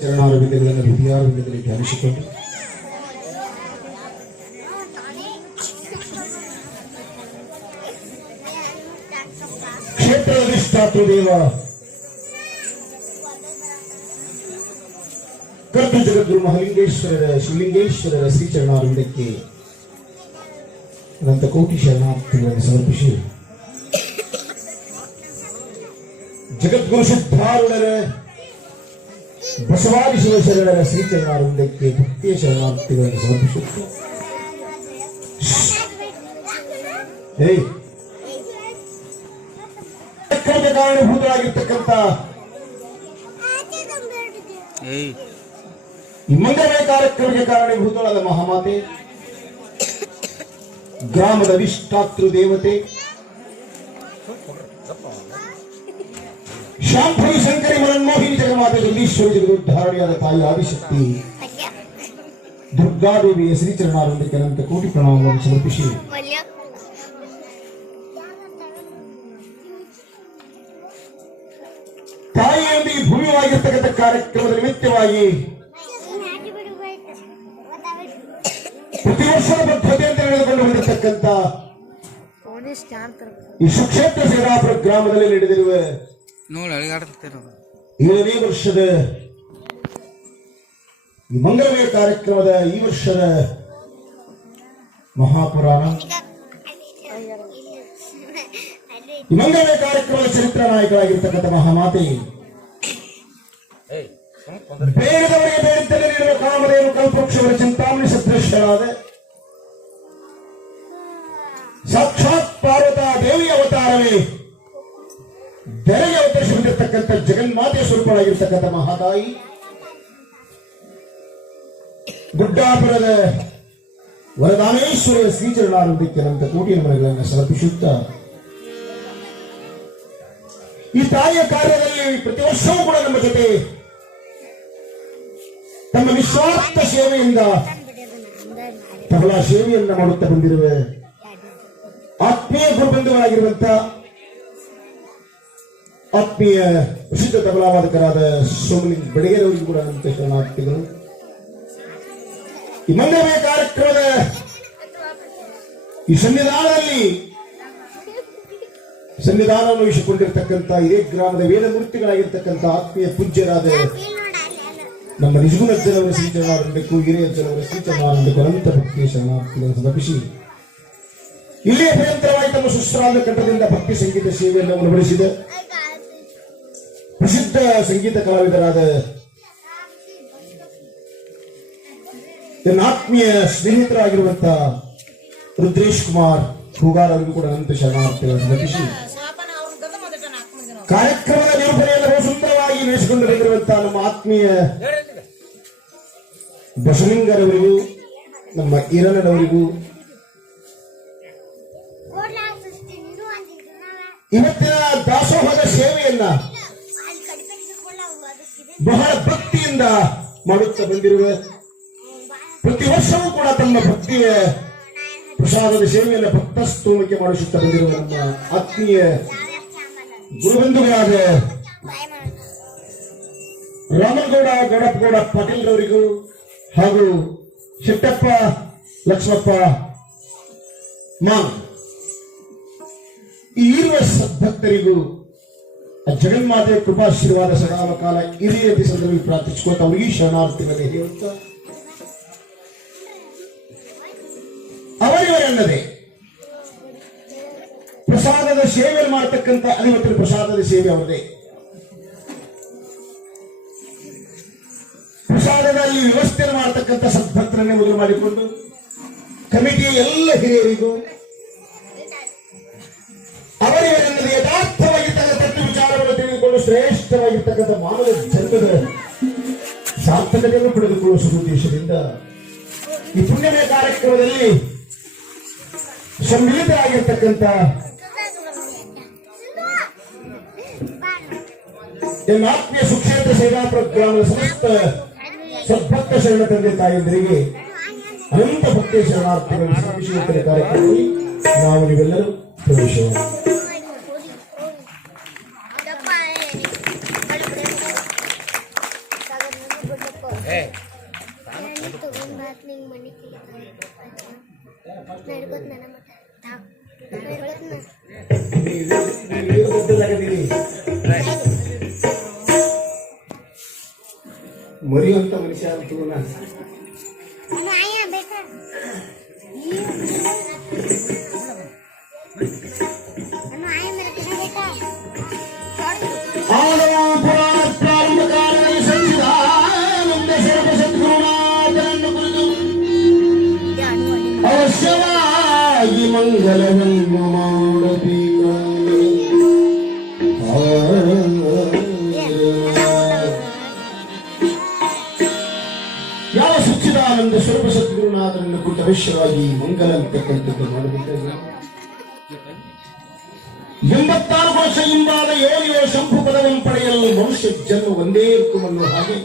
ಚರಣಾರವಿಂದಗಳನ್ನು ಹೃದಯಾರವಿಂದದಲ್ಲಿ ಧ್ಯಾನಿಸಿಕೊಂಡು ಕ್ಷೇತ್ರ ಅಧಿಷ್ಠಾತೃ ದೇವ ಕರ್ತು ಜಗದ್ಗುರು ಮಹಾಲಿಂಗೇಶ್ವರರ ಶ್ರೀಲಿಂಗೇಶ್ವರರ ಶ್ರೀಚರಣಾರವಿಂದಕ್ಕೆ ಅನಂತ ಕೋಟಿ ಶರಣಾರ್ಥಿಗಳನ್ನು ಸಮರ್ಪಿಸಿ ಜಗದ್ಗುರು ಸಿದ್ಧಾರೂಢರ ಬಸವಾದಿ ಶಿವಶರಣರ ಶ್ರೀಚರಣಾರವಿಂದಕ್ಕೆ ಭಕ್ತಿಯ ಶರಣಾರ್ಥಿಗಳನ್ನು ಸಮರ್ಪಿಸುತ್ತೆ. ಕಾರಣಭೂತರಾಗಿರ್ತಕ್ಕಂಥ ಈ ಮಂಗಲಮಯ ಕಾರ್ಯಕ್ರಮಕ್ಕೆ ಕಾರಣಭೂತರಾದ ಮಹಾಮಾತೆ, ಗ್ರಾಮದ ಅಧಿಷ್ಠಾತೃ ದೇವತೆ ಶಾಂಭವಿ ಶಂಕರಿ ಮನನ್ಮೋಹಿನಿ ಜಗನ್ಮಾತೆ ಜಗದೀಶ್ವರಿ ಜಗದೋದ್ಧಾರಣಿಯಾದ ತಾಯಿ ಆದಿಶಕ್ತಿ ದುರ್ಗಾದೇವಿಯ ಶ್ರೀಚರಣಾರವಿಂದಕ್ಕೆ ಅನಂತ ಕೋಟಿ ಪ್ರಣಾಮಗಳನ್ನು ಸಮರ್ಪಿಸಿ ತಾಯಿಯೊಂದಿಗೆ ಭೂಮಿಯಾಗಿರ್ತಕ್ಕಂಥ ಕಾರ್ಯಕ್ರಮದ ನಿಮಿತ್ತವಾಗಿ ಪ್ರತಿ ವರ್ಷದ ಬದ್ಧತೆಯಿಂದ ನಡೆದುಕೊಂಡು ಬಂದಿರತಕ್ಕಂಥ ಈ ಸುಕ್ಷೇತ್ರ ಸೇರಾಪುರ ಗ್ರಾಮದಲ್ಲಿ ನಡೆದಿರುವ 7ನೇ ವರ್ಷದ ಈ ಮಂಗಲಮಯ ಕಾರ್ಯಕ್ರಮದ ಈ ವರ್ಷದ ಮಹಾಪುರಾಣ, ಈ ಮಂಗಲಮಯ ಕಾರ್ಯಕ್ರಮದ ಚರಿತ್ರ ನಾಯಕರಾಗಿರ್ತಕ್ಕಂಥ ಮಹಾಮಾತೆ, ಬೇಡದವರಿಗೆ ಬೇಡಿದ್ದಲ್ಲಿ ನೀಡುವ ಕಾಮಧೇನು ಕಲ್ಪವೃಕ್ಷವರ ಚಿಂತಾಮಣಿ ಸದೃಶ್ಯರಾದ ಸಾಕ್ಷಾತ್ ಪಾರ್ವತಾ ದೇವಿಯ ಅವತಾರವೇ ಧರೆಗೆ ಅವತರಿಸಿಕೊಂಡಿರ್ತಕ್ಕಂಥ ಜಗನ್ಮಾತೆಯ ಸ್ವರೂಪವಾಗಿರ್ತಕ್ಕಂಥ ಮಹಾತಾಯಿ, ಗುಡ್ಡಾಪುರದ ವರದಾನೇಶ್ವರಿಯ ಶ್ರೀಚರಣಾರವಿಂದಕ್ಕೆ ಅನಂತ ಕೋಟಿ ನಮನಗಳನ್ನು ಸಮರ್ಪಿಸುತ್ತಾ ಈ ತಾಯಿಯ ಕಾರ್ಯದಲ್ಲಿ ಪ್ರತಿ ವರ್ಷವೂ ಕೂಡ ನಮ್ಮ ಜೊತೆ ತಮ್ಮ ನಿಸ್ವಾರ್ಥ ಸೇವೆಯಿಂದ ತಬಲಾ ಸೇವೆಯನ್ನ ಮಾಡುತ್ತಾ ಬಂದಿರುವ ಆತ್ಮೀಯ ಗುರುಬಂಧುಗಳಾಗಿರುವಂತ ಆತ್ಮೀಯ ಪ್ರಸಿದ್ಧ ತಬಲಾವಾದಕರಾದ ಸೋಮಲಿಂಗ್ ಬೆಡಗೇರವರಿಗೂ ಕೂಡ ಅನಂತ ಶರಣಾರ್ಥಿಗಳು. ಈ ಮಂಗಲಮಯ ಕಾರ್ಯಕ್ರಮದ ಈ ಸನ್ನಿಧಾನವನ್ನು ವಹಿಸಿಕೊಂಡಿರ್ತಕ್ಕಂಥ ಇದೇ ಗ್ರಾಮದ ವೇದಮೂರ್ತಿಗಳಾಗಿರ್ತಕ್ಕಂಥ ಆತ್ಮೀಯ ಪೂಜ್ಯರಾದ ನಮ್ಮ ನಿಜಗುಣಜ್ಜನವರ ಶ್ರೀಚರಣಾರವಿಂದಕ್ಕೂ ಹಿರಿಯಜ್ಜನವರ ಶ್ರೀಚರಣಾರವಿಂದಕ್ಕೂ ಅನಂತ ಭಕ್ತಿಯ ಶರಣಾರ್ಥಿಗಳನ್ನು ಸಮರ್ಪಿಸಿ ಇಲ್ಲಿಯೇ ನಿರಂತರವಾಗಿ ತಮ್ಮ ಸುಶ್ರಾಂತ ಕಂಠದಿಂದ ಭಕ್ತಿ ಸಂಗೀತ ಸೇವೆಯನ್ನು ಉಣಬಡಿಸಿದ ಪ್ರಸಿದ್ಧ ಸಂಗೀತ ಕಲಾವಿದರಾದ ನನ್ನ ಆತ್ಮೀಯ ಸ್ನೇಹಿತರಾಗಿರುವಂತಹ ರುದ್ರೇಶ್ ಕುಮಾರ್ ಹೂಗಾರ್ ಅವರಿಗೂ ಕೂಡ ಅನಂತ ಶರಣಾರ್ಥಿಗಳನ್ನು ಸಮರ್ಪಿಸಿ ಕಾರ್ಯಕ್ರಮದ ನಿರೂಪಣೆಯನ್ನು ಸುಂದರವಾಗಿ ನಡೆಸಿಕೊಂಡು ಬಂದಿರುವಂತಹ ನಮ್ಮ ಆತ್ಮೀಯ ಬಸಲಿಂಗರವರಿಗೂ ನಮ್ಮ ಈರಣ್ಣನವರಿಗೂ ಇವತ್ತಿನ ದಾಸೋಹದ ಸೇವೆಯನ್ನ ಬಹಳ ಭಕ್ತಿಯಿಂದ ಮಾಡುತ್ತಾ ಬಂದಿರುವ, ಪ್ರತಿ ವರ್ಷವೂ ಕೂಡ ತಮ್ಮ ಭಕ್ತಿಯ ಪ್ರಸಾದದ ಸೇವೆಯನ್ನು ಭಕ್ತಸ್ತೋಮಕ್ಕೆ ಮಾಡಿಸುತ್ತಾ ಬಂದಿರುವ ನಮ್ಮ ಆತ್ಮೀಯ ಗುರುಬಂಧುಗಳಾದ ರಾಮನಗೌಡ ಗೌಡಪ್ಪಗೌಡ ಪಾಟೀಲ್ ರವರಿಗೂ ಹಾಗೂ ಶೆಟ್ಟಪ್ಪ ಲಕ್ಷ್ಮಪ್ಪ ಮಾನ್ ಈ ಇರುವ ಭಕ್ತರಿಗೂ ಜಗನ್ಮಾತೆಯ ಕೃಪಾಶೀರ್ವಾದ ಸದಾವ ಕಾಲ ಇದೇ ರೀತಿ ಸಂದರ್ಭದಲ್ಲಿ ಪ್ರಾರ್ಥಿಸಿಕೊಳ್ತಾ ಅವರಿಗೆ ಶರಣಾರ್ಥಿಗಳೇ ಹೇಳುತ್ತಾ ಅವರಿವರಲ್ಲದೆ ಪ್ರಸಾದದ ಸೇವೆ ಮಾಡತಕ್ಕಂಥ ಇವತ್ತಿನ ಪ್ರಸಾದದ ಸೇವೆ ಅವರದೇ. ಪ್ರಸಾದದಲ್ಲಿ ವ್ಯವಸ್ಥೆ ಮಾಡತಕ್ಕಂಥ ಸದ್ಭಕ್ತರನ್ನೇ ಮೊದಲು ಮಾಡಿಕೊಂಡು ಕಮಿಟಿಯ ಎಲ್ಲ ಹಿರಿಯರಿಗೂ ಅವರಿವರಲ್ಲದೆ ಯಥಾರ್ಥವಾಗಿ ತನ್ನ ತತ್ವ ವಿಚಾರವನ್ನು ತಿಳಿದುಕೊಂಡು ಶ್ರೇಷ್ಠವಾಗಿರ್ತಕ್ಕಂಥ ಮಾನವ ಜನ್ಮದ ಸಾರ್ಥಕತೆಯನ್ನು ಪಡೆದುಕೊಳ್ಳುವ ಉದ್ದೇಶದಿಂದ ಈ ಪುಣ್ಯಮಯ ಕಾರ್ಯಕ್ರಮದಲ್ಲಿ ಸಮ್ಮಿಲಿತರಾಗಿರ್ತಕ್ಕಂಥ ಆತ್ಮೀಯ ಸುಕ್ಷೇತ್ರ ಸೇವಾಪುರ ಗ್ರಾಮದ ಸಮಸ್ತ ಸದ್ಭಕ್ತ ಶರಣ ತಂದೆ ತಾಯಂದರಿಗೆ ಅನಂತ ಭಕ್ತಿಯ ಶರಣಾರ್ಥಿಗಳ ಕಾರ್ಯಕ್ರಮದಲ್ಲಿ ನಾವು ನೀವೆಲ್ಲರೂ ಪ್ರವೇಶ ಮರಿಯುವಂತ ಮನುಷ್ಯ ಅಂತೂ ಅವಶ್ಯವಾಗಿ ಮಂಗಲವನ್ನು ಮಾಡಬೇಕು. ಯಾವ ಸಚ್ಚಿದಾನಂದ ಸ್ವರೂಪ ಸದ್ಗುರುನಾಥನನ್ನು ಕುರಿತು ಅವಶ್ಯವಾಗಿ ಮಂಗಲ ಅಂತಕ್ಕಂಥದ್ದು ಮಾಡಬೇಕಾಗಿದೆ. 86 ವರ್ಷ ಹಿಂದಾದ ಯೋಗಿಯೋ ಶಂಭು ಪದವನ್ನು ಪಡೆಯಲು ಮನುಷ್ಯ ಜನ್ಮ ಒಂದೇ ಇರುತ್ತಮನ್ನು ಹಾಗೆ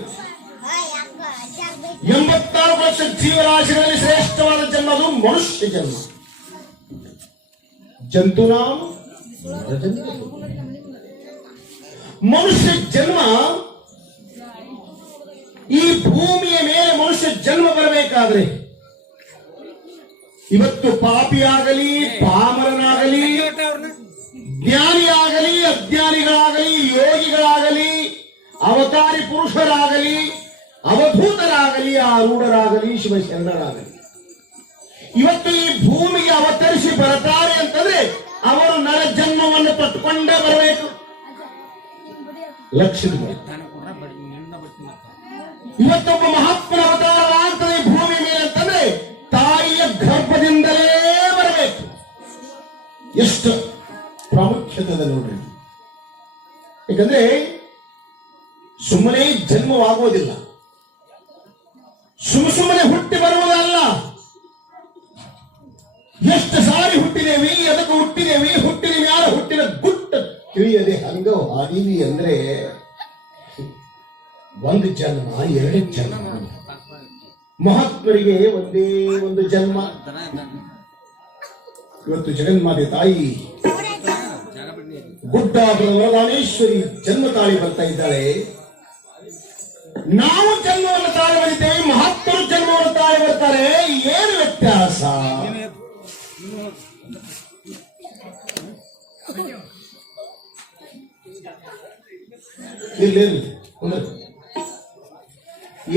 86 ವರ್ಷ ಜೀವರಾಶಿಗಳಲ್ಲಿ ಶ್ರೇಷ್ಠವಾದ ಜನ್ಮ ಅದು ಮನುಷ್ಯ ಜನ್ಮ. ಜಂತು ನಾವು ಮನುಷ್ಯ ಜನ್ಮ. ಈ ಭೂಮಿಯ ಮೇಲೆ ಮನುಷ್ಯ ಜನ್ಮ ಬರಬೇಕಾದ್ರೆ ಇವತ್ತು ಪಾಪಿಯಾಗಲಿ ಪಾಮರನಾಗಲಿ ಜ್ಞಾನಿಯಾಗಲಿ ಅಜ್ಞಾನಿಗಳಾಗಲಿ ಯೋಗಿಗಳಾಗಲಿ ಅವತಾರಿ ಪುರುಷರಾಗಲಿ ಅವಧೂತರಾಗಲಿ ಆರೂಢರಾಗಲಿ ಶಿವಶರಣರಾಗಲಿ ಇವತ್ತು ಈ ಭೂಮಿಗೆ ಅವತರಿಸಿ ಬರ್ತಾರೆ ಅಂತಂದ್ರೆ ಅವರು ನರ ಜನ್ಮವನ್ನು ಪಟ್ಟುಕೊಂಡೇ ಬರಬೇಕು. ಲಕ್ಷದ ಇವತ್ತೊಬ್ಬ ಮಹಾತ್ಮನ ಅವತಾರವಾಗ್ತದೆ ಈ ಭೂಮಿ ಮೇಲೆ ಅಂತಂದ್ರೆ ತಾಯಿಯ ಗರ್ಭದಿಂದಲೇ ಬರಬೇಕು. ಎಷ್ಟು ಪ್ರಾಮುಖ್ಯತೆ ನೋಡ್ರಿ. ಯಾಕಂದ್ರೆ ಸುಮ್ಮನೆ ಜನ್ಮವಾಗುವುದಿಲ್ಲ, ಸುಮ್ಮನೆ ಹುಟ್ಟಿ ಬರುವುದಲ್ಲ. ಎಷ್ಟು ಸಾರಿ ಹುಟ್ಟಿದೇವಿ, ಎದಕ್ಕೆ ಹುಟ್ಟಿದೇವಿ, ಹುಟ್ಟಿದ ಯಾರ ಹುಟ್ಟಿನ ಗುಟ್ಟ ತಿಳಿಯದೆ ಹಂಗ ಹಾದೀವಿ ಅಂದ್ರೆ ಒಂದು ಜನ್ಮ, ಎರಡು ಜನ್ಮ. ಮಹಾತ್ಮರಿಗೆ ಒಂದೇ ಒಂದು ಜನ್ಮ. ಇವತ್ತು ಜಗನ್ಮಾತೆ ತಾಯಿ ಗುಡ್ಡಾಪುರದ ವರದಾನೇಶ್ವರಿ ಜನ್ಮ ತಾಳಿ ಬರ್ತಾ ಇದ್ದಾಳೆ. ನಾವು ಜನ್ಮವನ್ನು ತಾಳಿ ಬಂದಿದ್ದೇವೆ, ಮಹಾತ್ಮರು ಜನ್ಮವನ್ನು ತಾಳಿ ಬರ್ತಾರೆ. ಏನು ವ್ಯತ್ಯಾಸ?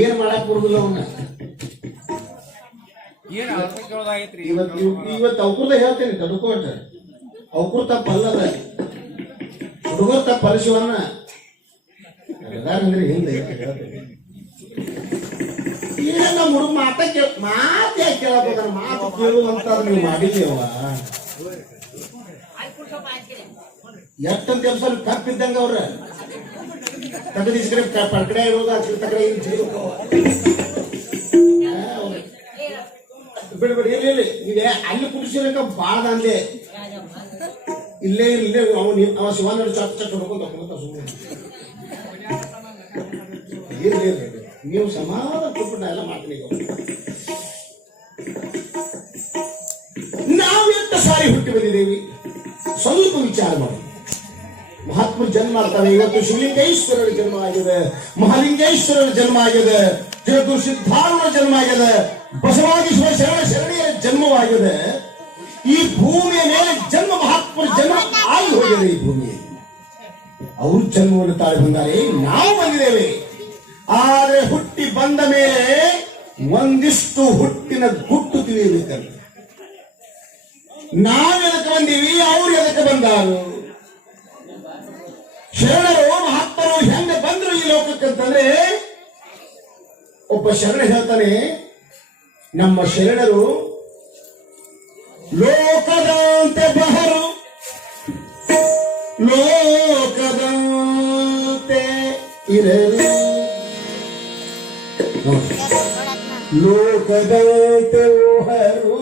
ಏನ್ ಮಾಡಕ್ ಬರುದಿಲ್ಲ ಅವನ್ನ. ಇವತ್ತು ಅವಕೃತ ಹೇಳ್ತೇನೆ, ತಡ್ಕೋಟ ಅವಕೃ ತಪ್ಪಲ್ಲದ ಹುಡುಗರು ತಪ್ಪ ಪರಿಶುವನ್ನ ಅಂದ್ರೆ ಹಿಂದೆ ಏನ ಹುಡುಗ ಮಾತೇ ಕೇಳಬೋದ, ಮಾತು ಕೇಳುವಂತ ನೀವು ಮಾಡಿದೇವ. ಎಷ್ಟಂತ ಕೆಲಸ ತಪ್ಪಿದ್ದಂಗ ಅವ್ರ ತಗದಿಸ್ಕ್ರೆ ಪರ್ಕಡೆ ಇರೋದು ತಗಡೆ ಬಿಡ್ಬಿಡಿ. ಇಲ್ಲಿ ಈಗ ಅಲ್ಲಿ ಕುಡಿಸಿರಕ ಬಾಳ ಅಂದೆ ಇಲ್ಲೇ ಇಲ್ಲೇ ಅವ ಶಿವಾನ ಚಟ್ ಚಟ್ ಹೊಡ್ಕೊಂತ ಸುಮ್ಮನೆ ಇರ್ಲಿ. ನೀವು ಸಮಾಧಾನ ಕೊಟ್ಬಿಟ್ಟು ಎಲ್ಲ ಮಾಡ್ತೀನಿ. ನಾವು ಎಷ್ಟು ಸಾರಿ ಹುಟ್ಟಿ ಬಂದಿದ್ದೇವೆ ಸ್ವಲ್ಪ ವಿಚಾರ ಮಾಡಿ. ಮಹಾತ್ಮರು ಜನ್ಮ ಮಾಡ್ತಾರೆ. ಇವತ್ತು ಶಿವಲಿಂಗೇಶ್ವರರ ಜನ್ಮ ಆಗಿದೆ, ಮಹಾಲಿಂಗೇಶ್ವರರ ಜನ್ಮ ಆಗಿದೆ, ಇವತ್ತು ಸಿದ್ಧಾರೂಢರ ಜನ್ಮ ಆಗಿದೆ, ಬಸವಾದೀಶ್ವರ ಶರಣೆಯರ ಜನ್ಮವಾಗಿದೆ. ಈ ಭೂಮಿಯ ಮೇಲೆ ಜನ್ಮ ಮಹಾತ್ಮರ ಜನ್ಮ ಆಗಿ ಹೋಗಿದೆ. ಈ ಭೂಮಿಯಲ್ಲಿ ಅವರು ಜನ್ಮವನ್ನು ತಾಳಿ ಬಂದಾರೆ, ನಾವು ಬಂದಿದ್ದೇವೆ. ಆದರೆ ಹುಟ್ಟಿ ಬಂದ ಮೇಲೆ ಒಂದಿಷ್ಟು ಹುಟ್ಟಿನ ಗುಟ್ಟು ತಿಳಿಯಬೇಕಂತ. ನಾವೆದಕ್ಕೆ ಬಂದೀವಿ, ಅವ್ರು ಎದಕ್ಕೆ ಬಂದಾರು? ಶರಣರು ಮಹಾತ್ಮರು ಹೆಂಗ ಬಂದ್ರು ಈ ಲೋಕಕ್ಕಂತಂದ್ರೆ, ಒಬ್ಬ ಶರಣ ಹೇಳ್ತಾನೆ, ನಮ್ಮ ಶರಣರು ಲೋಕದಂತೆ ಬಹರು, ಲೋಕದಂತೆ ಇರರು, ಲೋಕದಂತೆ ಬಹರು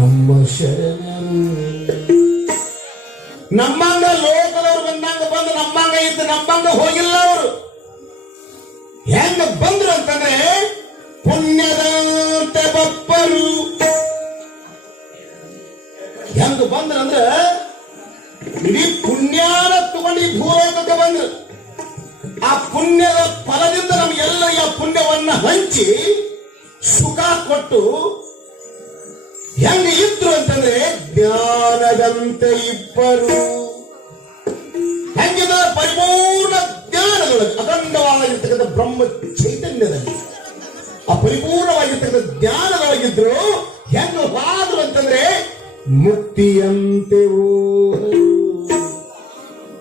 ನಮ್ಮ ಶರಣರು. ನಮ್ಮಂಗ ಲೋಕದವ್ರು ಬಂದಂಗ ಬಂದು ನಮ್ಮಂಗ ಇದ್ದು ನಮ್ಮಂಗ ಹೋಗಿಲ್ಲ. ಅವರು ಹೆಂಗ ಬಂದ್ರು ಅಂತಂದ್ರೆ ಪುಣ್ಯದಂತೆ ಬಪ್ಪರು. ಹೆಂಗ ಬಂದ್ರಂದ್ರ ಇಡೀ ಪುಣ್ಯಾನ ತಗೊಂಡು ಭೂಲೋಕಕ್ಕೆ ಬಂದ್ರು. ಆ ಪುಣ್ಯದ ಫಲದಿಂದ ನಮಗೆಲ್ಲ ಆ ಪುಣ್ಯವನ್ನ ಹಂಚಿ ಸುಖ ಕೊಟ್ಟು ಹೆಂಗ ಇದ್ರು ಅಂತಂದ್ರೆ ಜ್ಞಾನದಂತೆ ಇಬ್ಬರು. ಹೆಂಗಿದ ಪರಿಪೂರ್ಣ ಜ್ಞಾನದೊಳಗೆ ಅಖಂಡವಾಗಿರ್ತಕ್ಕಂಥ ಬ್ರಹ್ಮ ಚೈತನ್ಯದಲ್ಲಿ ಆ ಪರಿಪೂರ್ಣವಾಗಿರ್ತಕ್ಕಂಥ ಜ್ಞಾನದೊಳಗಿದ್ರು ಹೆಂಗ ಹೋದ್ರು ಅಂತಂದ್ರೆ ಮುಕ್ತಿಯಂತೆ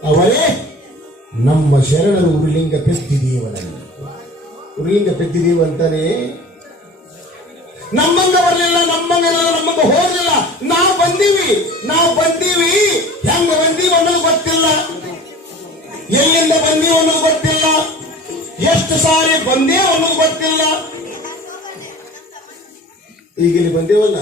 ಅವರೇ ನಮ್ಮ ಶರಣರು ಉರುಲಿಂಗ ಪೆದ್ದಿದೀವನಲ್ಲಿ. ಉರುಲಿಂಗ ಪೆದ್ದಿದೀವ ಅಂತಾನೆ ನಮ್ಮಂಗ ಬರಲಿಲ್ಲ, ನಮ್ಮಂಗ ಹೋಗಲಿಲ್ಲ. ನಾವು ಬಂದೀವಿ ಹೆಂಗ ಬಂದೀವಿ ಅನ್ನೋದು ಗೊತ್ತಿಲ್ಲ, ಎಲ್ಲಿಂದ ಬಂದೀವಿ ಅನ್ನೋದು ಗೊತ್ತಿಲ್ಲ, ಎಷ್ಟು ಸಾರಿ ಬಂದೇವ ಅನ್ನೋದು ಗೊತ್ತಿಲ್ಲ. ಈಗ ಇಲ್ಲಿ ಬಂದೇವಲ್ಲ,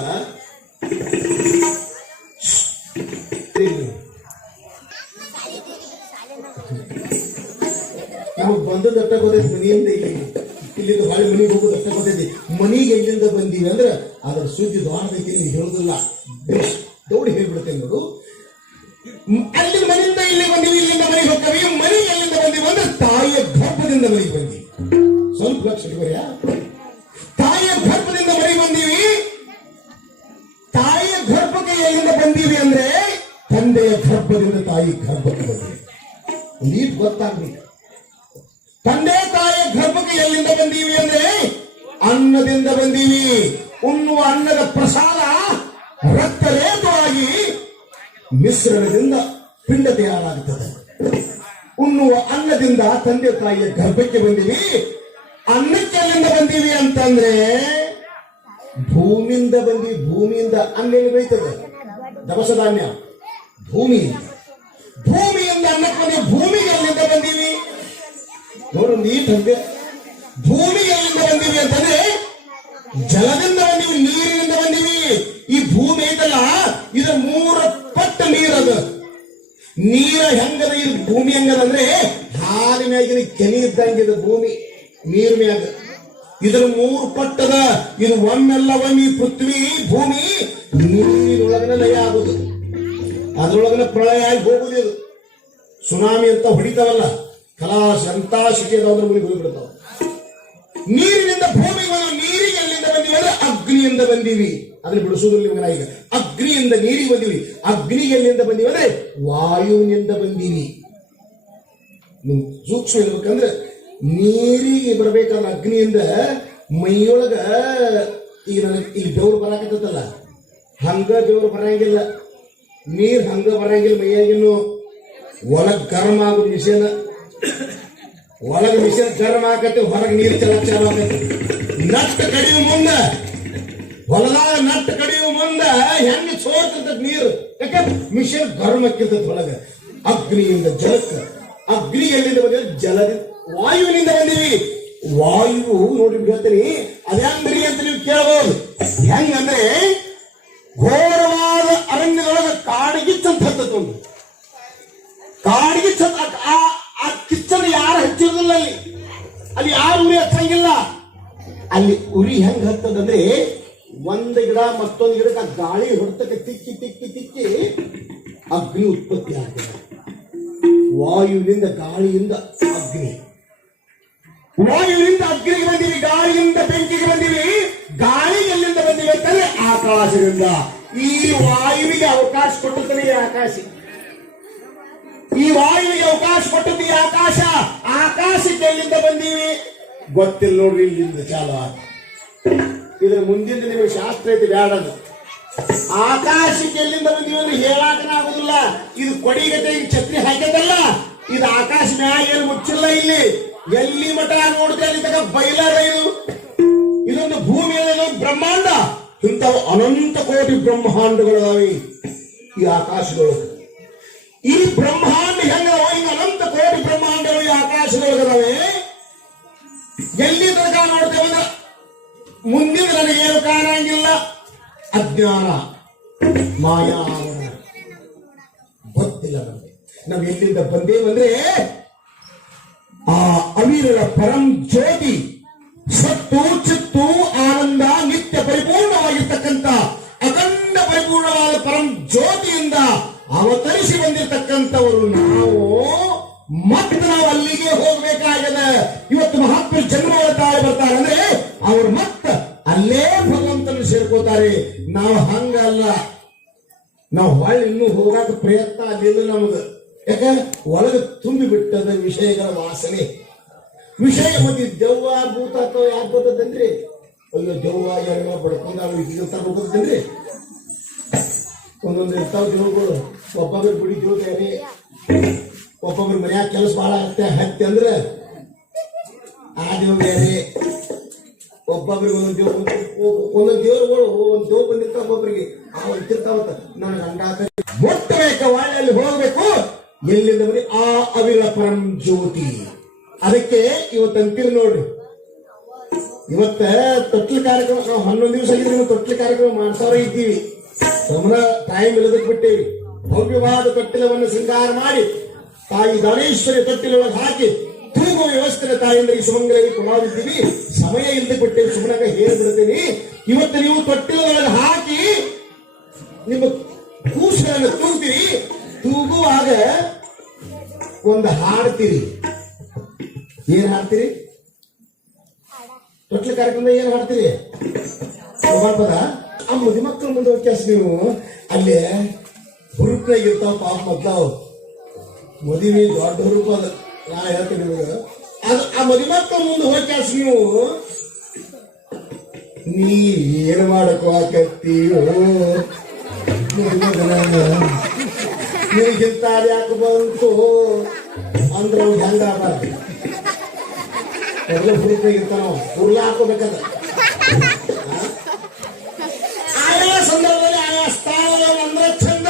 ನಮಗ್ ಬಂದದ ಅಷ್ಟ ಗೊತ್ತೈತಿ. ಮನೆಯಿಂದ ಇಲ್ಲಿಂದ ಹೊಳೆ ಮನೆಗೆ ಹೋಗೋದು ಅಷ್ಟ ಗೊತ್ತೈತಿ. ಮನೆಗೆ ಎಲ್ಲಿಂದ ಬಂದೀವಿ ಅಂದ್ರೆ ಅದರ ಸುದ್ದಿ ದ್ವಾರದೈತಿ, ನೀವು ಹೇಳುದಿಲ್ಲ, ದೌಡಿ ಹೇಳ್ಬಿಡ್ತೇನೆ ನೋಡು. ಅಲ್ಲಿ ಮನೆಯಿಂದ ಇಲ್ಲಿ ಬಂದೀವಿ, ಇಲ್ಲಿಂದ ಮನೆಗೆ ಹೋಗ್ತೀವಿ. ಮನೆಗೆ ಎಲ್ಲಿಂದ ಬಂದೀವಿ ಅಂದ್ರೆ ತಾಯಿಯ ಗರ್ಭದಿಂದ ಮನೆಗೆ ಬಂದೀವಿ. ಸ್ವಲ್ಪ ಲಕ್ಷ ಇಟ್ಕೋರ್ಯಾ, ತಾಯಿಯ ಗರ್ಭದಿಂದ ಮನೆಗೆ ಬಂದೀವಿ. ತಾಯಿಯ ಗರ್ಭಕ್ಕೆ ಎಲ್ಲಿಂದ ಬಂದೀವಿ ಅಂದ್ರೆ ತಂದೆಯ ಗರ್ಭದಿಂದ ತಾಯಿ ಗರ್ಭಕ್ಕೆ ಬಂದೀವಿ. ನೀಟ್ ಗೊತ್ತಾಗ್ಬೇಕು. ತಂದೆ ತಾಯಿಯ ಗರ್ಭಕ್ಕೆ ಎಲ್ಲಿಂದ ಬಂದೀವಿ ಅಂದ್ರೆ ಅನ್ನದಿಂದ ಬಂದೀವಿ. ಉಣ್ಣುವ ಅನ್ನದ ಪ್ರಸಾದ ರಕ್ತಲೇಪವಾಗಿ ಮಿಶ್ರಣದಿಂದ ಪಿಂಡ ತಯಾರಾಗುತ್ತದೆ. ಉಣ್ಣುವ ಅನ್ನದಿಂದ ತಂದೆ ತಾಯಿಯ ಗರ್ಭಕ್ಕೆ ಬಂದೀವಿ. ಅನ್ನಕ್ಕೆ ಎಲ್ಲಿಂದ ಬಂದೀವಿ ಅಂತಂದ್ರೆ ಭೂಮಿಯಿಂದ ಬಂದೀವಿ. ಭೂಮಿಯಿಂದ ಅನ್ನ ಎಲ್ಲಿ ಬೆಳೀತದೆ? ದವಸ ಧಾನ್ಯ. ಭೂಮಿಯಿಂದ ಅನ್ನಕ್ಕೆ ಬಂದೀವಿ. ಭೂಮಿಗೆ ಎಲ್ಲಿಂದ ಬಂದೀವಿ ನೋಡು. ನೀಟಂಗೆ ಭೂಮಿಗೆ ಎಲ್ಲಿಂದ ಬಂದೀವಿ ಅಂತಂದ್ರೆ ಜಲದಿಂದ ಬಂದೀವಿ, ನೀರಿನಿಂದ ಬಂದೀವಿ. ಈ ಭೂಮಿ ಐತಲ್ಲ, ಇದು 3 ಪಟ್ಟು ನೀರದ. ನೀರ ಹೆಂಗದ, ಇದು ಭೂಮಿ ಹೆಂಗದ ಅಂದ್ರೆ ಹಾಲಿನಾಗಿನ ಕೆನೆ ಇದ್ದಂಗಿದೆ ಭೂಮಿ ನೀರ್ ಮ್ಯಾಗ. ಇದ್ರ 3 ಪಟ್ಟದ. ಇದು ಒಮ್ಮೆಲ್ಲ ಪೃಥ್ವಿ ಭೂಮಿ ನೀರಿನೊಳಗನ ಲಯ ಆಗುದು, ಅದ್ರೊಳಗನ ಪ್ರಳಯ ಆಗಿ ಹೋಗುದು. ಇದು ಸುನಾಮಿ ಅಂತ ಹೊಡಿತಾವಲ್ಲ, ಕಲಾಶ ಅಂತ ಶಿಕೆದ ಮುಗಿ ಹೋಗ್ಬಿಡ್ತಾವ. ನೀರಿನಿಂದ ಭೂಮಿಗೆ ಬಂದು ನೀರಿಗೆ ಎಲ್ಲಿಂದ ಬಂದೀವಿ ಅಂದ್ರೆ ಅಗ್ನಿಯಿಂದ ಬಂದೀವಿ. ಅದನ್ನ ಬಿಡಿಸೋದ್ರಲ್ಲಿ ಈಗ ಅಗ್ನಿಯಿಂದ ನೀರಿಗೆ ಬಂದೀವಿ. ಅಗ್ನಿಗೆ ಎಲ್ಲಿಂದ ಬಂದೀವಿ ಅಂದ್ರೆ ವಾಯುವಿನಿಂದ ಬಂದೀವಿ. ನಿಮ್ ಸೂಕ್ಷ್ಮ ಇರ್ಬೇಕಂದ್ರೆ ನೀರಿಗೆ ಬರ್ಬೇಕಾದ್ರೆ ಅಗ್ನಿಯಿಂದ ಮೈಯೊಳಗ ಈಗ ನನಗೆ ಇಲ್ಲಿ ಬೆವರು ಬರಾಕತ್ತಲ್ಲ, ಹಂಗ ಬೆವರು ಬರಂಗಿಲ್ಲ. ನೀರ್ ಹಂಗ ಬರಂಗಿಲ್ಲ. ಮೈಯಾಗಿನ್ನು ಒಳಗ್ ಗರಂ ಆಗೋದು ಮಿಷನ್, ಒಳಗ ಮಿಷನ್ ಗರಂ ಆಗತ್ತೆ, ಹೊರಗೆ ನೀರು ಚಾಲು ಆಗತ್ತೆ. ನಟ್ಟು ಕಡಿಯು ಮುಂದ, ಹೊಲದಾಗ ನಟ್ಟು ಕಡಿಯು ಮುಂದ ಹೆಂಗ ಸೋರ್ತದ ನೀರು, ಯಾಕೆ ಮಿಷನ್ ಗರಂ ಹಾಕಿರ್ತದ ಒಳಗ. ಅಗ್ನಿಯಿಂದ ಜಲಕ್ಕ, ಅಗ್ನಿ ಎಲ್ಲಿಂದ ಬಂದಿದೆ? ಜಲದಿಂದ, ವಾಯುವಿನಿಂದ ಬಂದೀವಿ. ವಾಯು ನೋಡಿ ಹೇಳ್ತೀನಿ, ಅದ್ಯಾಂಗ್ರಿ ಅಂತ ನೀವು ಕೇಳಬಹುದು. ಹೆಂಗಂದ್ರೆ ಘೋರವಾದ ಅರಣ್ಯದೊಳಗ ಕಾಡಿಗಿಚ್ಚಂತ ಹತ್ತದೊಂದು ಕಾಡಿಗಿಚ್ಚ. ಆ ಕಿಚ್ಚನ್ನು ಯಾರು ಹಚ್ಚಿರೋದಿಲ್ಲ, ಅಲ್ಲಿ ಯಾರು ಉರಿ ಹಚ್ಚಂಗಿಲ್ಲ. ಅಲ್ಲಿ ಉರಿ ಹೆಂಗ್ ಹತ್ತದಂದ್ರೆ ಒಂದು ಗಿಡ ಮತ್ತೊಂದು ಗಿಡಕ್ಕೆ ಗಾಳಿ ಹೊಡೆತಕ್ಕೆ ತಿಕ್ಕಿ ತಿಕ್ಕಿ ತಿಕ್ಕಿ ಅಗ್ನಿ ಉತ್ಪತ್ತಿ ಆಗ್ತದೆ. ವಾಯುವಿನಿಂದ ಗಾಳಿಯಿಂದ ಅಗ್ನಿ, ವಾಯುವಿನಿಂದ ಅಗ್ನಿಗೆ ಬಂದೀವಿ, ಗಾಳಿಯಿಂದ ಬೆಂಕಿಗೆ ಬಂದೀವಿ. ಗಾಳಿ ಎಲ್ಲಿಂದ ಬಂದೀವಿ ಅಂತಂದ್ರೆ ಆಕಾಶದಿಂದ. ಈ ವಾಯುವಿಗೆ ಅವಕಾಶ ಕೊಟ್ಟುತ್ತಾನೆ ಈ ಆಕಾಶ. ಈ ವಾಯುವಿಗೆ ಅವಕಾಶ ಕೊಟ್ಟದ್ದು ಈ ಆಕಾಶ. ಆಕಾಶಕ್ಕೆ ಎಲ್ಲಿಂದ ಬಂದೀವಿ ಗೊತ್ತಿಲ್ಲ ನೋಡ್ರಿ. ಇಲ್ಲಿಂದ ಚಾಲು ಆಗ ಇದ್ರ ಮುಂದಿನ ನಿಮಗೆ ಶಾಸ್ತ್ರ ಐತಿ ಬ್ಯಾಡದು. ಆಕಾಶಕ್ಕೆ ಎಲ್ಲಿಂದ ಬಂದೀವಿ ಅಂದ್ರೆ ಹೇಳಾಕನ ಆಗುದಿಲ್ಲ. ಇದು ಕೊಡಿಗತೆ ಛತ್ರಿ ಹಾಕಿದಲ್ಲ, ಇದು ಆಕಾಶ ಮ್ಯಾಗ ಏನು ಮುಚ್ಚಿಲ್ಲ. ಇಲ್ಲಿ ಎಲ್ಲಿ ಮಠ ನೋಡಿದ್ರೆ ಅಲ್ಲಿ ತಗ ಬೈಲಾರ. ಇದೊಂದು ಭೂಮಿಯ ಬ್ರಹ್ಮಾಂಡ. ಇಂಥವು ಅನಂತ ಕೋಟಿ ಬ್ರಹ್ಮಾಂಡಗಳಿದಾವೆ ಈ ಆಕಾಶದೊಳಗೆ. ಈ ಬ್ರಹ್ಮಾಂಡ ಹೆಂಗವ? ಹಿಂಗ ಅನಂತ ಕೋಟಿ ಬ್ರಹ್ಮಾಂಡಗಳು ಈ ಆಕಾಶದೊಳಗದಾವೆ. ಎಲ್ಲಿ ತನಕ ನೋಡ್ತೇವೆ ಮುಂದಿನ ನನಗೇನು ಕಾಣಂಗಿಲ್ಲ. ಅಜ್ಞಾನ, ಮಾಯಾ, ಗೊತ್ತಿಲ್ಲ ನಮಗೆ. ನಾವು ಎಲ್ಲಿಂದ ಬಂದೇವಂದ್ರೆ ಆ ಅವಿರಳ ಪರಂ ಜ್ಯೋತಿ, ಸತ್ತು ಚಿತ್ತು ಆನಂದ ನಿತ್ಯ ಪರಿಪೂರ್ಣವಾಗಿರ್ತಕ್ಕಂಥ ಅಖಂಡ ಪರಿಪೂರ್ಣವಾದ ಪರಂ ಜ್ಯೋತಿಯಿಂದ ಅವತರಿಸಿ ಬಂದಿರತಕ್ಕಂಥವರು ನಾವು. ಮತ್ತೆ ನಾವು ಅಲ್ಲಿಗೆ ಹೋಗ್ಬೇಕಾಗದ. ಇವತ್ತು ಮಹಾತ್ಮರು ಜನ್ಮಗಳ ತಾಳೆ ಬರ್ತಾರೆ ಅಂದ್ರೆ ಅವ್ರು ಮತ್ತ ಅಲ್ಲೇ ಭಗವಂತನ ಸೇರ್ಕೋತಾರೆ. ನಾವು ಹಂಗಲ್ಲ, ನಾವು ಹೊಳ್ಳಿ ಇನ್ನೂ ಹೋಗಾಕ ಪ್ರಯತ್ನ ಅಲ್ಲಿಲ್ಲ ನಮ್ದು. ಯಾಕ ಒಳಗೆ ತುಂಬಿ ಬಿಟ್ಟದ ವಿಷಯಗಳ ವಾಸನೆ. ವಿಷಯ ಮತ್ತೆ ದೆವ್ವ ಭೂತ ಅಥವಾ ಯಾಕೆ ಗೊತ್ತದನ್ರಿ? ಅಯ್ಯೋ ದೆವ್ವ ಎಲ್ಲ ಬಡ್ಕೊಂಡು ನಾವು ಈಗ ಗೊತ್ತದನ್ರಿ. ಒಂದೊಂದು ಇರ್ತಾವ ದೇವ್ರುಗಳು. ಒಬ್ಬೊಬ್ಬರು ಬಿಡಿ ದೇವ್ರು ಬೇರೆ, ಒಬ್ಬೊಬ್ರು ಮನ್ಯಾಗ ಕೆಲಸ ಭಾಳ ಆಗತ್ತೆ ಹತ್ತಿ ಅಂದ್ರೆ ಆ ದೇವ್ರು ಬೇರೆ. ಒಬ್ಬೊಬ್ರಿಗೆ ಒಂದೊಂದು ದೇವ್ರುಗಳು ಒಂದು ದೇವ್ ಬಂದಿರ್ತಾವ. ಒಬ್ಬೊಬ್ರಿಗೆ ಇರ್ತಾವತ್ತ ನನಗೆ ಅಂಡಾಕ ಮುಟ್ಟಬೇಕ, ಒಳ್ಳೆಯಲ್ಲಿ ಹೋಗ್ಬೇಕು. ಎಲ್ಲಿಂದ ಬರೀ ಆ ಅವಿರ ಪರಂ ಜ್ಯೋತಿ. ಅದಕ್ಕೆ ಇವತ್ತಂತೀರಿ ನೋಡ್ರಿ, ಇವತ್ತ ತೊಟ್ಲ ಕಾರ್ಯಕ್ರಮ ನಾವು 11 ದಿವಸ ಆಗಿದ್ರೆ ತೊಟ್ಲ ಕಾರ್ಯಕ್ರಮ ಮಾಡ್ಸೋರ ಇದ್ದೀವಿ. ಸಮನ ಟೈಮ್ ಇಲ್ಲದಕ್ಕೆ ಬಿಟ್ಟೇವಿ. ಭವ್ಯವಾದ ತೊಟ್ಟಿಲವನ್ನು ಶೃಂಗಾರ ಮಾಡಿ ತಾಯಿ ದಾನೇಶ್ವರಿ ತೊಟ್ಟಿಲೊಳಗೆ ಹಾಕಿ ತೂಗುವ ವ್ಯವಸ್ಥೆ ತಾಯಿಯಂದ್ರಿಗೆ ಸುಮಂಗಲರಿಗೆ ಕೊಡಾವಿದ್ದೀವಿ. ಸಮಯ ಇಲ್ಲದೆ ಬಿಟ್ಟೇವಿ, ಸುಮ್ಮನಾಗ ಹೇಳ್ಬಿಡ್ತೀನಿ. ಇವತ್ತು ನೀವು ತೊಟ್ಟಿಲೊಳಗೆ ಹಾಕಿ ನಿಮ್ಮ ಕೂಸುಗಳನ್ನು ತೂಗ್ತೀರಿ. ತೂಗುವಾಗ ಒಂದು ಹಾಡ್ತೀರಿ. ಏನ್ ಹಾಡ್ತೀರಿ? ತೊಟ್ಲ ಕಾರ್ಯಕ್ರಮದ ಏನ್ ಹಾಡ್ತೀರಿ? ಪದ. ಆ ಮದಿ ಮಕ್ಕಳು ಮುಂದೆ ಹೋಗ್ಯಾಸ ನೀವು ಅಲ್ಲೇ ಹುರುಪ್ನಾಗಿರ್ತಾವ ಪಾಪ ಮೊದ್ಲಾವ್ ಮದುವೆ ದೊಡ್ಡ ಹುರುಪು. ಅದ ನಾ ಹೇಳ್ತೀನಿ ನಿಮಗೆ. ಅದು ಆ ಮದಿ ಮಕ್ಕಳು ಮುಂದೆ ಹೋಗ್ಯಾಸ ನೀ ಏನ್ ಮಾಡಕೋ ಆಕತ್ತೀವೋ ನಿನಗಿಂತ ಯಾಕೆ ಬಂತು ಅಂದ್ರೆ ಅವ್ನು ಹೆಂಗಾಬಾರ್ದು. ಎಲ್ಲ ಹುರುಪ್ನಾಗಿರ್ತಾನ ಹುರ್ಲ ಹಾಕೋಬೇಕದ. ಆಯಾ ಸಂದರ್ಭದಲ್ಲಿ ಆಯಾ ಸ್ಥಾನದಲ್ಲಿ ಅಂದ್ರೆ ಚಂದ.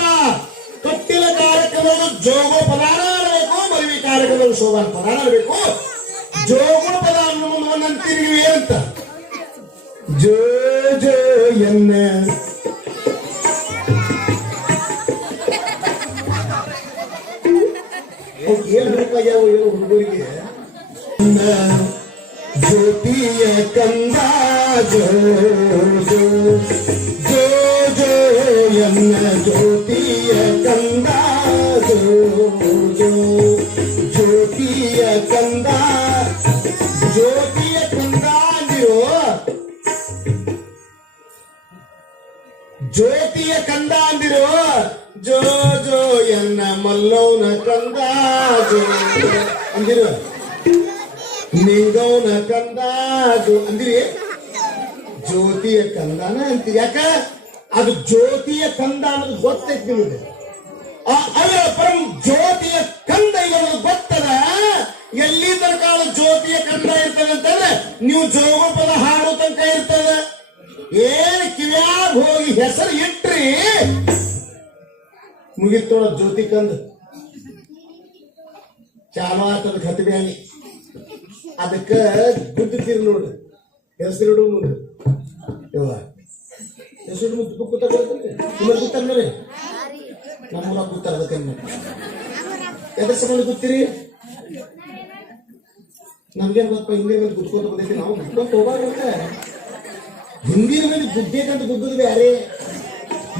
ತೊಟ್ಟಿಲ ಕಾರ್ಯಕ್ರಮದ ಜೋಗೋಪದಾನ ಇರಬೇಕು, ಮದುವೆ ಕಾರ್ಯಕ್ರಮದ ಶೋಭಾನ ಪದಾನ ಇರಬೇಕು. ಜೋಗುಣ ಪದ ಅನ್ನಂತೀರಿ ನೀವು ಏನಂತ? ಜೋ ಜೋ ಎನ್ನ ಏನ್ ಹುಡುಕಾಗ್ಯಾವ ಏನು ಹುಡುಗರಿಗೆ? ಜ್ಯೋತಿಯ ಕಂದ ಜೋ ಜೋ ಜೋ ಜೋ ಎನ್ನ ಜ್ಯೋತಿಯ ಕಂದ ಜೋ ಜೋ ಜ್ಯೋತಿಯ ಕಂದ. ಜ್ಯೋತಿಯ ಕಂದ ಅಂದಿರೋ, ಜ್ಯೋತಿಯ ಕಂದ ಅಂದಿರೋ. ಜೋ ಜೋ ಎನ್ನ ಮಲ್ಲವನ ಕಂದ ಜೋ ಅಂದಿರೋ, ನಿಂಗವನ ಕಂದ ಜೋ ಅಂದಿರಿ. ಜ್ಯೋತಿಯ ಕಂದನ ಅಂತೀರಿ. ಯಾಕ ಅದು ಜ್ಯೋತಿಯ ಕಂದ ಅನ್ನೋದು ಗೊತ್ತೈತಿ ನಿಮಗೆ. ಅವರ ಪರಂ ಜ್ಯೋತಿಯ ಕಂದ ಇರೋದು ಗೊತ್ತದ. ಎಲ್ಲಿ ತನಕ ಜ್ಯೋತಿಯ ಕಂದ ಇರ್ತದೆ ಅಂತಂದ್ರೆ ನೀವು ಜೋಗೋಪದ ಹಾಡೋ ತನಕ ಇರ್ತದ. ಏನ್ ಕಿವ್ಯಾಗ ಹೋಗಿ ಹೆಸರು ಇಟ್ರಿ ಮುಗಿತೋಳ ಜ್ಯೋತಿ ಕಂದ ಚಾಲು ಆಗ್ತದ ಕತ್ಬ್ಯಾನಿ. ಅದಕ್ಕ ಗುದ್ದಿರ್ತೀರಿ ನೋಡ್ರಿ ಹೆಸರಿಡು ಮುಂದೆ. ಹೆಸರು ಮುದ್ದು ಕೂತಾರಿ ಕೂತಾರ ನಮ್ಮೂರ ಕೂತಾರ. ಅದಕ್ಕೆ ಎದ್ರ ಸಂಬಂಧ ಕೂತೀರಿ? ನಮ್ಗೇನ್ ಗೊತ್ತ? ಹಿಂದಿನ ಮೇಲೆ ಗುದ್ಕೋತ ಬಂದೈತಿ. ನಾವು ಗುದ್ಕೊಂತ ಹೋಗ್ಬಾರ್ದ. ಹಿಂದಿನ ಮೇಲೆ ಗುದ್ದೇಕಂತ ಗುದ್ದದು ಬ್ಯಾರೆ.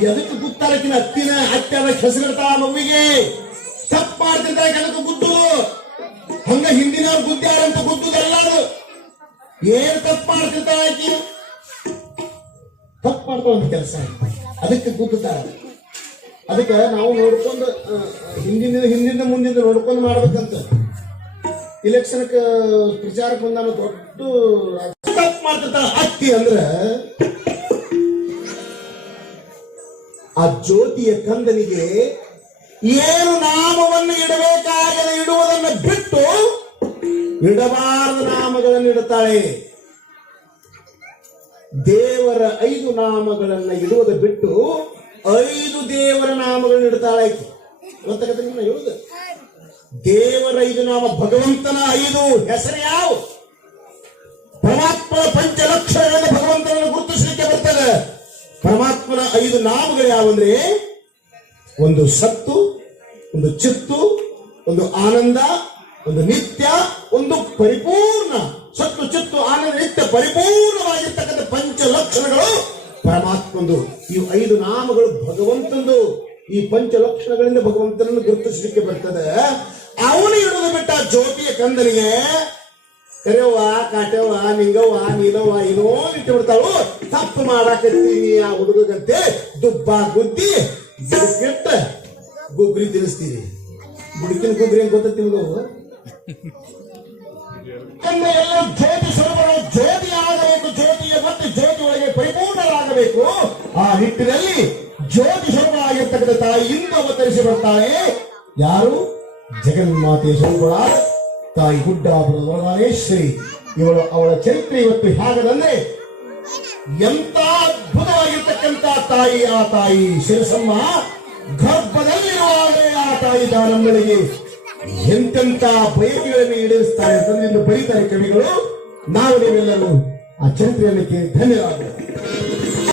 ಎದಕ್ಕೆ ಗುತ್ತಾರಕಿನ ಹತ್ತಿನ ಹತ್ತಿ ಅದಕ್ಕೆ ಹೆಸರಿಡ್ತಾಳ ಮಗುವಿಗೆ. ತಪ್ಪು ಮಾಡ್ತಿರ್ತಾರೆ ಅದಕ್ಕೆ ಗುದ್ದು. ಹಂಗ ಹಿಂದಿನವ್ರು ಗುದ್ದಾರಂತ ಗುದ್ದುದಲ್ಲ ಅದು. ಏನ್ ತಪ್ಪು ಮಾಡ್ತಿರ್ತಾಳ ಆಕಿ? ತಪ್ಪು ಮಾಡ್ತಾಳ ಒಂದು ಕೆಲಸ, ಅದಕ್ಕೆ ಗುದ್ದುತ್ತಾರ. ಅದಕ್ಕೆ ನಾವು ನೋಡ್ಕೊಂಡು ಹಿಂದಿಂದ ಮುಂದಿಂದ ನೋಡ್ಕೊಂಡು ಮಾಡ್ಬೇಕಂತ. ಇಲೆಕ್ಷನ್ ಪ್ರಚಾರಕ್ಕೆ ಬಂದ ದೊಡ್ಡ ತಪ್ಪು ಮಾಡ್ತಿರ್ತಾಳ ಹತ್ತಿ ಅಂದ್ರ ಆ ಜ್ಯೋತಿಯ ಕಂದನಿಗೆ ಏನು ನಾಮವನ್ನು ಇಡಬೇಕಾಗದ ಇಡುವುದನ್ನು ಬಿಟ್ಟು ಇಡಬಾರದ ನಾಮಗಳನ್ನು ಇಡುತ್ತಾಳೆ. ದೇವರ 5 ನಾಮಗಳನ್ನು ಇಡುವುದ ಬಿಟ್ಟು 5 ದೇವರ ನಾಮಗಳನ್ನು ಇಡ್ತಾಳೆ. ಗೊತ್ತಾಗತ್ತೆ ನಿಮ್ಮನ್ನ ಹೇಳುದು? ದೇವರ 5 ನಾಮ, ಭಗವಂತನ 5 ಹೆಸರು ಯಾವ? ಪರಮಾತ್ಮನ ಪಂಚಲಕ್ಷಣಗಳ ಭಗವಂತನನ್ನು ಗುರುತಿಸಲಿಕ್ಕೆ ಬರ್ತದೆ. ಪರಮಾತ್ಮನ 5 ನಾಮಗಳು ಯಾವಂದ್ರೆ ಒಂದು ಸತ್ತು, ಒಂದು ಚಿತ್ತು, ಒಂದು ಆನಂದ, ಒಂದು ನಿತ್ಯ, ಒಂದು ಪರಿಪೂರ್ಣ. ಸತ್ತು ಚಿತ್ತು ಆನಂದ ನಿತ್ಯ ಪರಿಪೂರ್ಣವಾಗಿರ್ತಕ್ಕಂಥ ಪಂಚಲಕ್ಷಣಗಳು ಪರಮಾತ್ಮಂದು. ಈ 5 ನಾಮಗಳು ಭಗವಂತಂದು. ಈ ಪಂಚಲಕ್ಷಣಗಳಿಂದ ಭಗವಂತನನ್ನು ಗುರುತಿಸಲಿಕ್ಕೆ ಬರ್ತದೆ. ಅವನು ಹಿಡಿದು ಬಿಟ್ಟ ಜ್ಯೋತಿಯ ಕಂದನಿಗೆ ಕರೆಯವ್ವ ಕಾಟವ್ವ ನಿಂಗವ್ವ ನೀನವ್ವ ಏನೋ ಇಟ್ಟು ಬಿಡ್ತಾಳು. ತಪ್ಪು ಮಾಡಾಕತ್ತೀನಿ ಆ ಹುಡುಗಂತೆ ದುಬ್ಬ ಗುದ್ದಿ ಕೆಟ್ಟ ಗುಗ್ರಿ ತಿನ್ನಿಸ್ತೀರಿ. ಬುಡಕಿನ ಗುಗ್ರಿ ಅಂತ ಗೊತ್ತ ತಿನ್ಗವು ಎಲ್ಲ ಜ್ಯೋತಿ ಸ್ವರೂಪಗಳು ಜ್ಯೋತಿ ಆಗಬೇಕು. ಜ್ಯೋತಿಯ ಮತ್ತು ಜ್ಯೋತಿ ಒಳಗೆ ಪರಿಪೂರ್ಣರಾಗಬೇಕು. ಆ ನಿಟ್ಟಿನಲ್ಲಿ ಜ್ಯೋತಿ ಸ್ವರೂಪವಾಗಿರ್ತಕ್ಕಂಥ ತಾಯಿ ಇಂದು ಅವತರಿಸಿ ಬರ್ತಾಳೆ. ಯಾರು? ಜಗನ್ಮಾತೆ ಸ್ವರೂಪಳ ತಾಯಿ ಗುಡ್ಡಾಪುರದ ವರದಾನೇಶ್ವರಿ. ಅವಳ ಚರಿತ್ರೆ ಇವತ್ತು ಹೇಗದಂದ್ರೆ ಎಂತ ಅದ್ಭುತವಾಗಿರ್ತಕ್ಕಂಥ ತಾಯಿ. ಆ ತಾಯಿ ಶಿರಸಮ್ಮ ಗರ್ಭದಲ್ಲಿರುವಾಗಲೇ ಆ ತಾಯಿ ದಾನಮ್ಮಳಿಗೆ ಎಂತೆಂತ ಬಯಕೆಗಳನ್ನು ಈಡೇರಿಸ್ತಾರೆ ಅಂತಂದ್ರೆ ಇಂದು ಬರೀತಾರೆ ಕವಿಗಳು. ನಾವು ನೀವೆಲ್ಲರೂ ಆ ಚರಿತ್ರೆಯನ್ನಕ್ಕೆ ಧನ್ಯವಾದಗಳು.